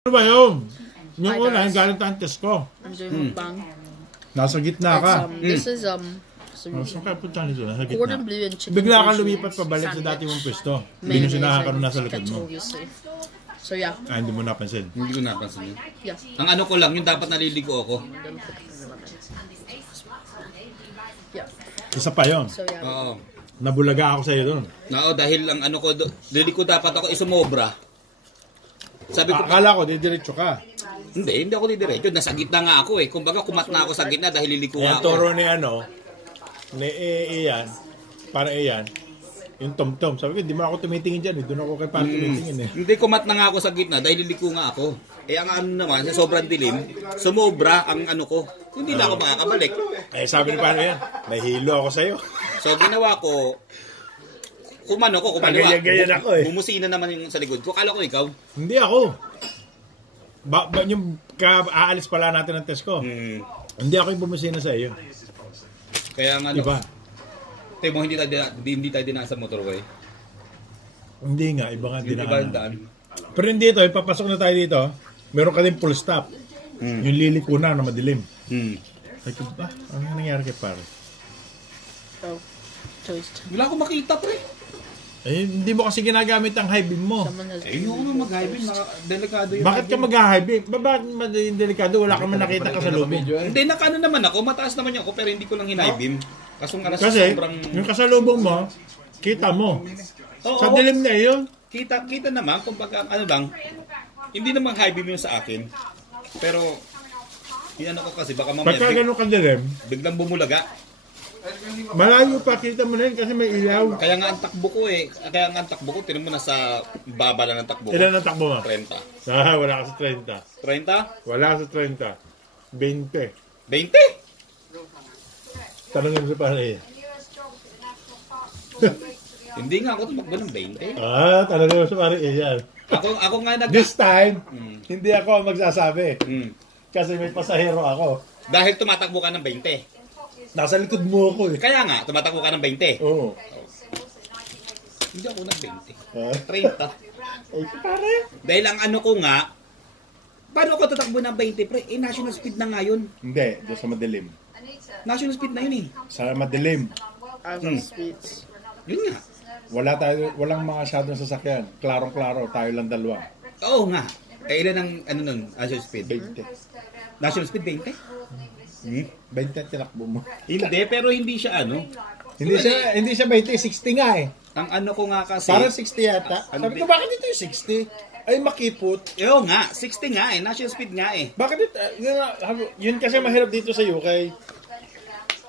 Ano ba yun? Yung una, yung galing tayong test ko. Nasa gitna ka. This is Saan ka punta nito? Nasa Gordon gitna. Blue and chicken. Bigla kang lumipat pabalik sa dati mong pwesto. Hindi mo siya nakakaroon nasa likod mo. So yeah. Ah, hindi mo napansin. Hindi ko napansin yun. Yeah. Ang ano ko lang, yung dapat naliligo ako. Yeah. Isa pa yun. So yeah. Oo. Nabulaga ako sa'yo doon. Oo, dahil ang ano ko, liliko dapat ako isumobra. Sabi ko, Akala ko, didiretso ka. hindi ako didiretso. Nasa gitna nga ako eh. Kumbaga, kumat na ako sa gitna dahil liliko Ayan, ako. toro ni ano, ni Ian, para Ian, yung tom-tom. Sabi ko, hindi mo ako tumitingin dyan. Doon ako kay para tumitingin eh. Hindi, kumat na nga ako sa gitna dahil liliko nga ako. Eh, ang ano naman, sa sobrang dilim, sumobra ang ano ko. Hindi na ako makakabalik. Eh, sabi ni paano yan, may hilo ako sa'yo. So, ginawa ko, kumano Tagayan-gayan ako eh. bumusina naman yung sa likod ko. Kala ko ikaw. Hindi ako. Yung aalis pala natin ng test ko. Hindi ako yung bumusina sa iyo. Kaya nga, Iba. Tayo mo, hindi tayo dinaan sa motorway. Hindi nga, iba nga Yung iba yung dinaanan. daan. Pero hindi ito, papasok na tayo dito. Meron ka din full stop. Yung liliko na madilim. Ay, ba? Ano nangyari kay pare? Oh. Toast. Wala akong makita, pre. Eh, hindi mo kasi ginagamit ang high beam mo. Someone has Yung ano mag-high beam, delikado yun. Bakit ka mag-high beam? Bakit delikado? Wala ka man nakita ka sa lubong. Hindi, nakano naman ako. Mataas naman ako, pero hindi ko lang high beam. Kasong alas Kasi, sobrang... yung kasalubong mo, kita mo. Oo, Sa dilim na yun. Kita naman, kung pagka, ano lang, hindi naman high beam yung sa akin. Pero, yung ano ko kasi, baka mamaya Pagka ganun ka dilim, biglang bumulaga. malayo pa, kita mo na yun kasi may ilaw. Kaya nga ang takbo ko tinan mo na sa baba lang ng takbo ko. Ilan ang takbo mo? 30. Ah, wala ka sa 30. 30? Wala ka sa 30. 20. 20? Tanongin mo sa pare. Hindi nga ako tumakbo ng 20. Ah, tanongin mo sa pare. Yan. Ako nga This time, hindi ako ang magsasabi. Kasi may pasahero ako. Dahil tumatakbo ka ng 20. Nasa likod mo ako eh. Kaya nga, tumatakbo ka ng 20. Oo. Hindi ako ng 20. Ah. 30. Ay, pare. Dahil ang ano ko nga, paano ako tatakbo ng 20, pre? Eh, national speed na nga yun. Hindi, doon sa madilim. National speed na yun eh. Sa madilim. out of speeds. Yun nga. Walang mga masyadong sasakyan. Klarong-klaro, tayo lang dalawa. Oo nga. Eh, ilan ang ano nun? National speed? 20. National speed 20? 20 ang tinakbo mo. Hindi, pero hindi siya ano. Hindi siya 20, 60 nga eh. Ang ano ko nga kasi... Parang 60 yata. Sabi ko, bakit ito yung 60? Ay, makipot. Oo nga, 60 nga eh. National speed nga eh. Bakit ito? Yun kasi mahirap dito sa UK.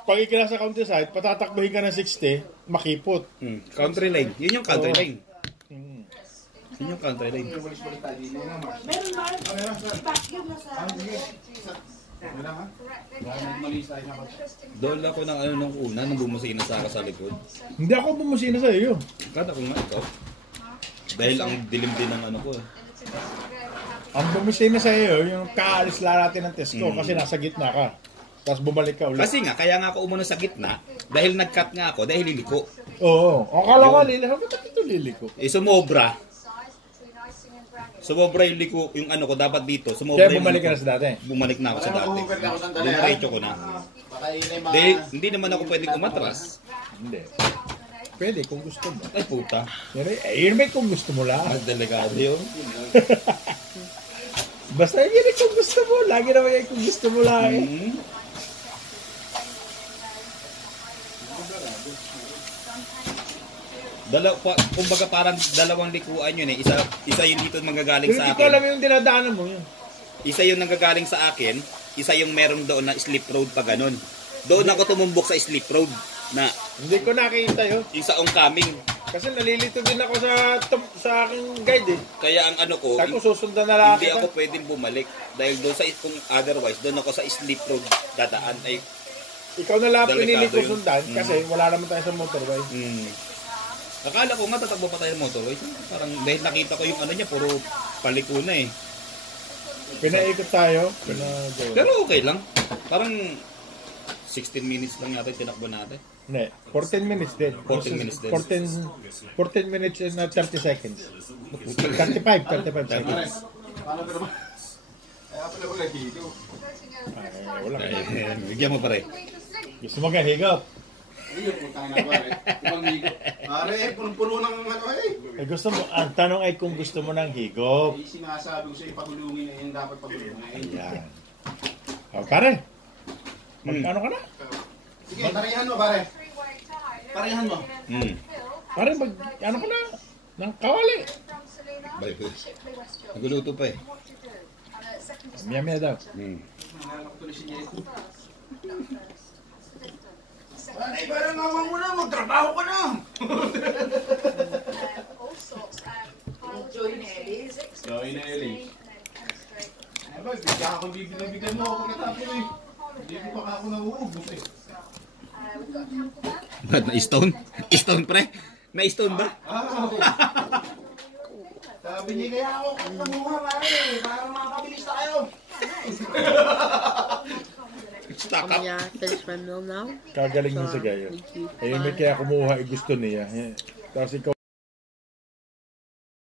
Pag ikinasa countryside, patatakbuhin ka ng 60, makipot. Country lane. Yun yung country Oo. lane. Yun yung country lane. Doon ako ng ano nung una, nung bumusina sa sa likod. Hindi ako bumusina sa iyo. Kada ko nga ikaw. Dahil ang dilim din ng ano ko eh. Ang bumusina sa iyo, yung kaalis lang natin ng test ko kasi nasa gitna ka. Tapos bumalik ka ulit. Kasi nga, kaya nga ako umuna sa gitna, dahil nag-cut nga ako, dahil liliko. Oo. Akala ko liliko. Ba't ito liliko? Eh, sumobra. Sumobra yung liko, yung ano ko, dapat dito. Sumobra Kaya bumalik ka yung na sa dati. bumalik na ako sa dati. Diretso ko na. Hindi naman ako pwedeng umatras. Hindi. Pwede kung gusto mo. Ay puta. Yun ba kung gusto mo lang? Mas delikado yun. Basta yun kung gusto mo. Lagi naman yan kung gusto mo lang eh. Kumbaga parang dalawang likuan yun eh. Isa yung dito manggagaling Pero sa hindi ko alam akin. yung dinadaanan mo yun. Isa yung nanggagaling sa akin. Isa yung meron doon na slip road pa ganun. Doon ako tumumbok sa slip road na Hindi ko nakita yun. yung sa oncoming. Kasi nalilito din ako sa aking guide eh. Kaya ang ano ko, Sabi ko susundan na lang hindi kita. ako pwedeng bumalik. Dahil doon sa kung otherwise, doon ako sa slip road dadaan. Ay, Ikaw na lang pinili ko Delikado yun. sundan kasi wala naman tayo sa motorway. Akala ko nga tatakbo pa tayo ng motorway. Parang dahil nakita ko yung ano niya, puro paliko na eh. Pinaikot tayo. Pero okay lang. Parang 16 minutes lang yata yung tinakbo natin. Hindi, 14 minutes din. 14 minutes din. 14 minutes and 30 seconds. 35 seconds. Paano ba naman? Kaya pala wala dito. Ay, wala. Bigyan mo pare. Gusto mo ka higop? Ayun, putang na pare. Ibang ligo. Pare, punong-puno ng ano eh. Gusto mo, ang tanong ay kung gusto mo ng higop. Ay, sinasabi ko sa'yo, pagulungin na yun, dapat pagulungin. Ayan. O, pare. Ano ka na? Sige, tarihan mo pare. Tarihan mo. Pare, ano ka na? Ng kawali. Balik ko. Naguluto pa eh. Miya daw. Nalala ko tuloy si Nieto. Ay, parang naman mo na, magtrabaho ka na. Joy Nelly's. Joy Nelly. Ay ba, bigyan ako bibigyan mo ako pagkatapos eh. Hindi ko pa ako nauubos eh. Ba't na-stone? Stone pre? Na-stone ba? Sabi niya kaya ako kumuha pare, para makakabilis tayo. Stock up. Yeah, finish my meal now. Kagaling mo sa gayo. Ayun, may kaya kumuha, gusto niya. Tapos ikaw,